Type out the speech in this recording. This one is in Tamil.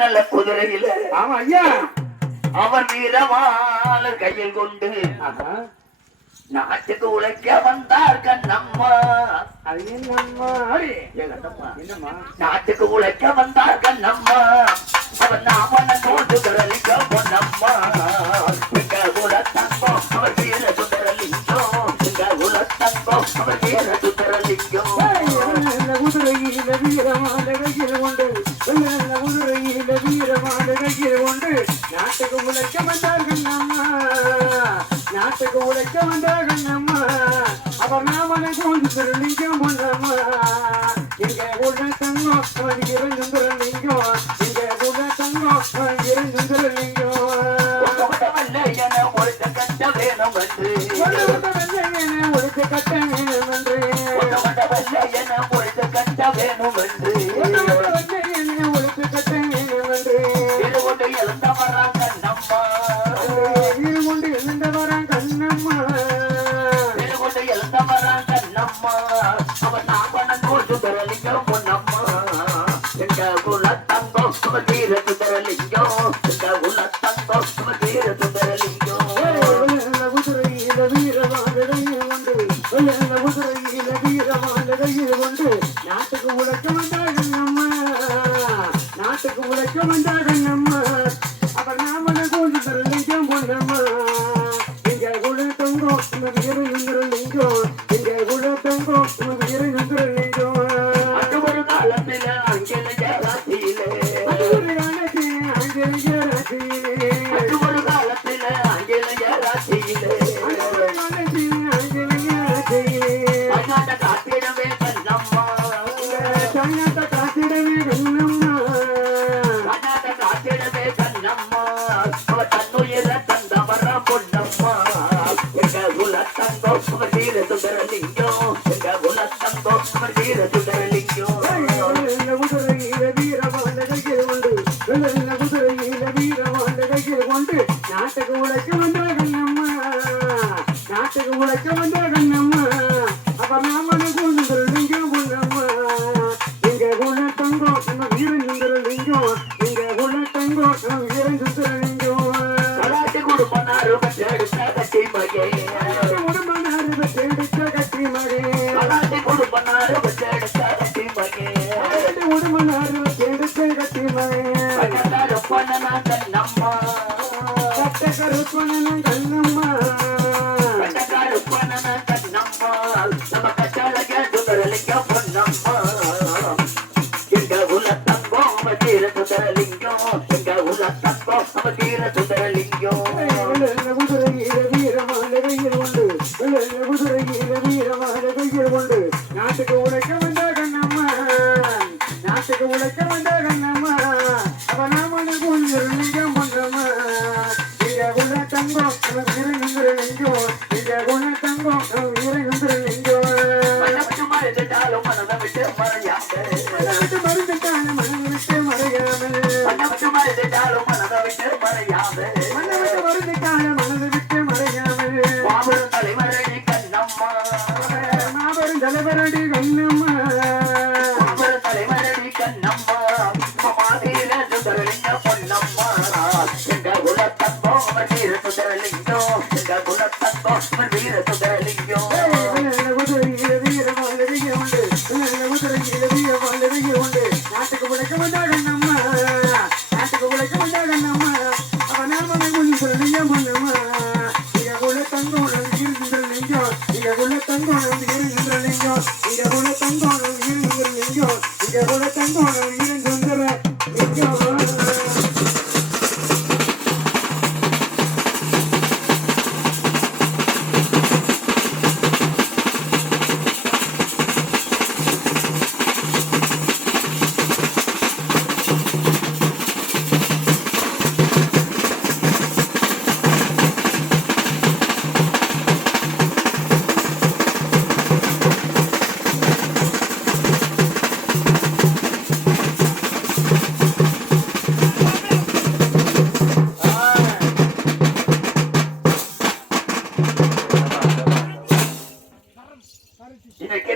நல்ல குதிரையில ஆமா ஐயா. அவர் வீரமான கையில் கொண்டு. நாட்டுக்கு உழைக்க வந்தார் கண்ணம்மா. நாட்டுக்கு உழைக்க வந்தார் கண்ணம்மா. அவன் நாமன தோண்டு குரலிக்க பொன்னம்மா. எங்க குல தங்கம் அவர் வீர சுந்தரலிங்கம். எங்க குல தங்கம் அவர் வீர சுந்தரலிங்கம். குதிரையில வீரமான கையில் கொண்டு குதிரையில கையில் கொண்டு நாட்டுக்கு உழைக்க வந்தார்கள் நம்மா நாட்டுக்கு உழைக்க வந்தார்கள் நம்மா அவர் நாமனை கொண்டு திருலிங்கம் பொன்னம்மா எங்க உள்ள தங்கம் அவன் இறங்கும் திருலிங்கம். எங்க உள்ள தங்கம் அவன் ஒட்டவல்ல என ஒழுத்த கட்ட வேணும் என்று ஒழித்து கட்ட வேணும் என்று தங்கம் சுந்தரலிங்கம் எங்க குல தங்கம் சுந்தரலிங்கம் வெள்ள குதிரையில வீரவாண்டடையில் கொண்டு வெள்ள குதிரையில நாட்டுக்கு உழைக்க வந்தார்கள் நம்ம நாட்டுக்கு உழைக்க வந்தார்கள் நம்ம நாட்டுக்கு உழைக்க வந்தார்கள் நம்ம நாட்டுக்கு உழைக்க வந்தார்கள் நம்ம அப்ப நாம குழந்தைங்க நம்ம எங்க குல தங்கம் நம்ம வீரலிங்கம் எங்க குல தங்கம் நம்ம வீரலிங்கம் பலாட்டு குடும்பனாரு பச்செடுத்த கட்டி உடம்பு தேடிச்ச கட்டி மகே உடம்பு கட்டி மகே பக்கத்தாரு வீரமான கையில் உண்டு வெள்ள மனவிட்டு மனதை விட்டு மறையாம கொஞ்சம் சொல்லிங்க பண்ணம்மா இங்க குல தங்கம் இருக்கின்ற லிங்கம் இங்க குல தங்கோணம் இருக்கின்ற லிங்கம் இங்க குல தங்கம் இன்னைக்கு